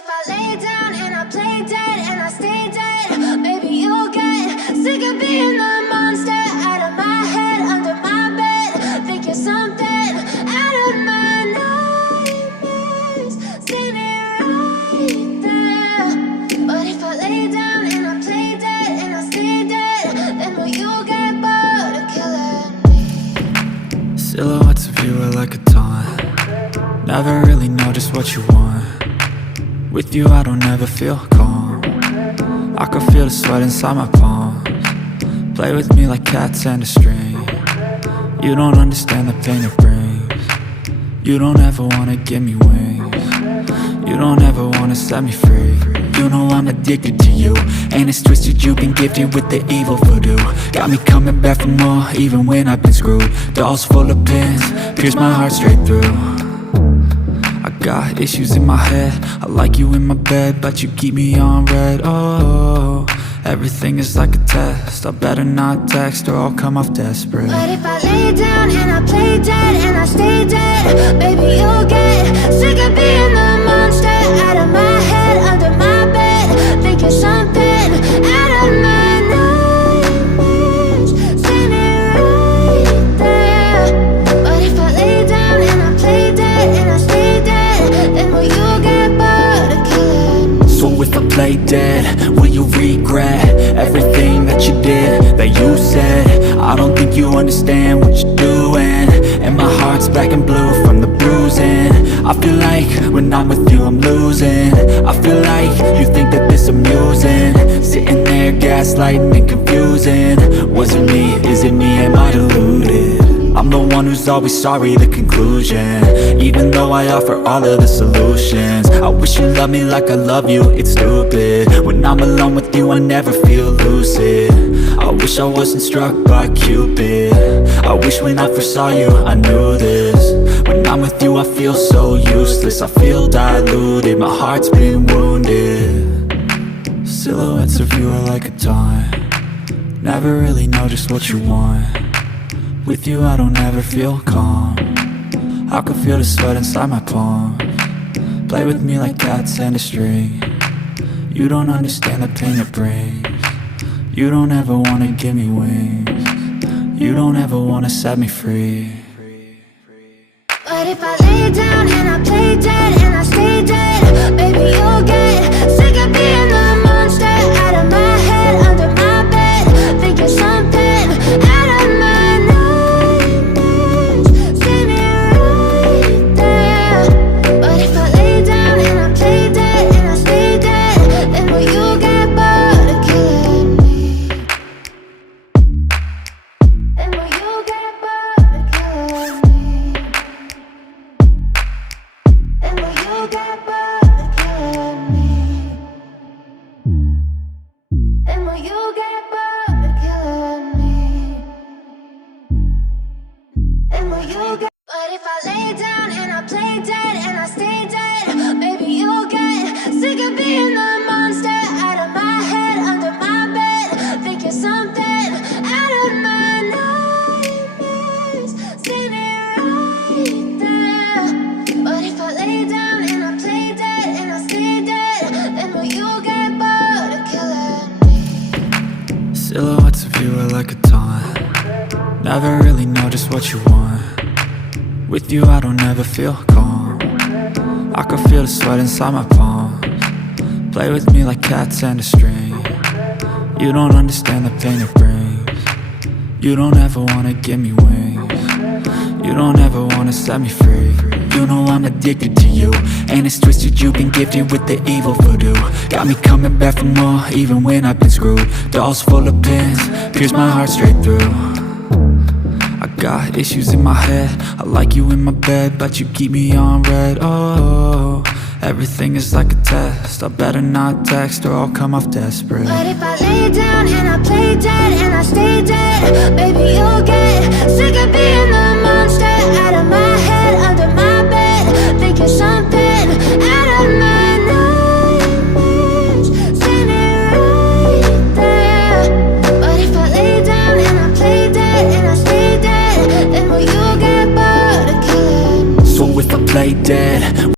if I lay down and I play dead and I stay dead, maybe you'll get sick of being the monster out of my head, under my bed. Think you're something out of my nightmares, standing right there. But if I lay down and I play dead and I stay dead, then will you get bored of killing me? Silhouettes of you are like a taunt. Never really know just what you want. With you I don't ever feel calm. I can feel the sweat inside my palms. Play with me like cats and a string. You don't understand the pain it brings. You don't ever wanna give me wings. You don't ever wanna set me free. You know I'm addicted to you, and it's twisted, you've been gifted with the evil voodoo. Got me coming back for more, even when I've been screwed. Dolls full of pins, pierce my heart straight through. I got issues in my head, I like you in my bed, but you keep me on red. Oh, everything is like a test, I better not text or I'll come off desperate. But if I lay down and I play dead and I stay dead, baby you'll get sick of being the monster out of my head, under my bed. Think you're something out of my nightmares, standing right there. But if I lay down and I play dead and I stay dead, then will you get bored of killing me? So if I play dead, will you regret everything that you did, that you said? I don't think you understand what you're doing, and my heart's black and blue from the bruising. I feel like when I'm with you I'm losing. I feel like you think that this amusing, sitting there gaslighting and confusing. Was it me? Is it me? Am I deluded? I'm the one who's always sorry, the conclusion, even though I offer all of the solutions. I wish you loved me like I love you, it's stupid. When I'm alone with you I never feel lucid. I wish I wasn't struck by Cupid. I wish when I first saw you I knew this. When I'm with you I feel so useless, I feel diluted, my heart's been wounded. Silhouettes of you are like a taunt. Never really know just what you want. With you I don't ever feel calm. I can feel the sweat inside my palms. Play with me like cats and a string. You don't understand the pain it brings. You don't ever wanna give me wings. You don't ever wanna set me free. But if I lay down and I play dead and I stay dead, baby you'll get sick of being the monster out of my head, under my bed. Think you're something out of my nightmares, standing right there. But if I lay down and I play dead and I stay dead, then will you get bored of killing me? Then will you get bored of killing me? Then will you get bored of killing me? Then will you get bored of killing me? Then will you get? But if I lay down and I play dead and I stay dead, maybe you'll get sick of being the monster out of my head, under my bed. Think you're something out of my nightmares, standing right there. But if I lay down and I play dead and I stay dead, then will you get bored of killing me? Silhouettes of you are like a taunt. Never really know just what you want. With you I don't ever feel calm. I can feel the sweat inside my palms. Play with me like cats and a string. You don't understand the pain it brings. You don't ever wanna give me wings. You don't ever wanna set me free. You know I'm addicted to you, and it's twisted, you've been gifted with the evil voodoo. Got me coming back for more, even when I've been screwed. Dolls full of pins, pierce my heart straight through. I got issues in my head, I like you in my bed, but you keep me on red. Oh, everything is like a test, I better not text or I'll come off desperate. But if I lay down and I play dead and I stay dead, baby you'll get sick of being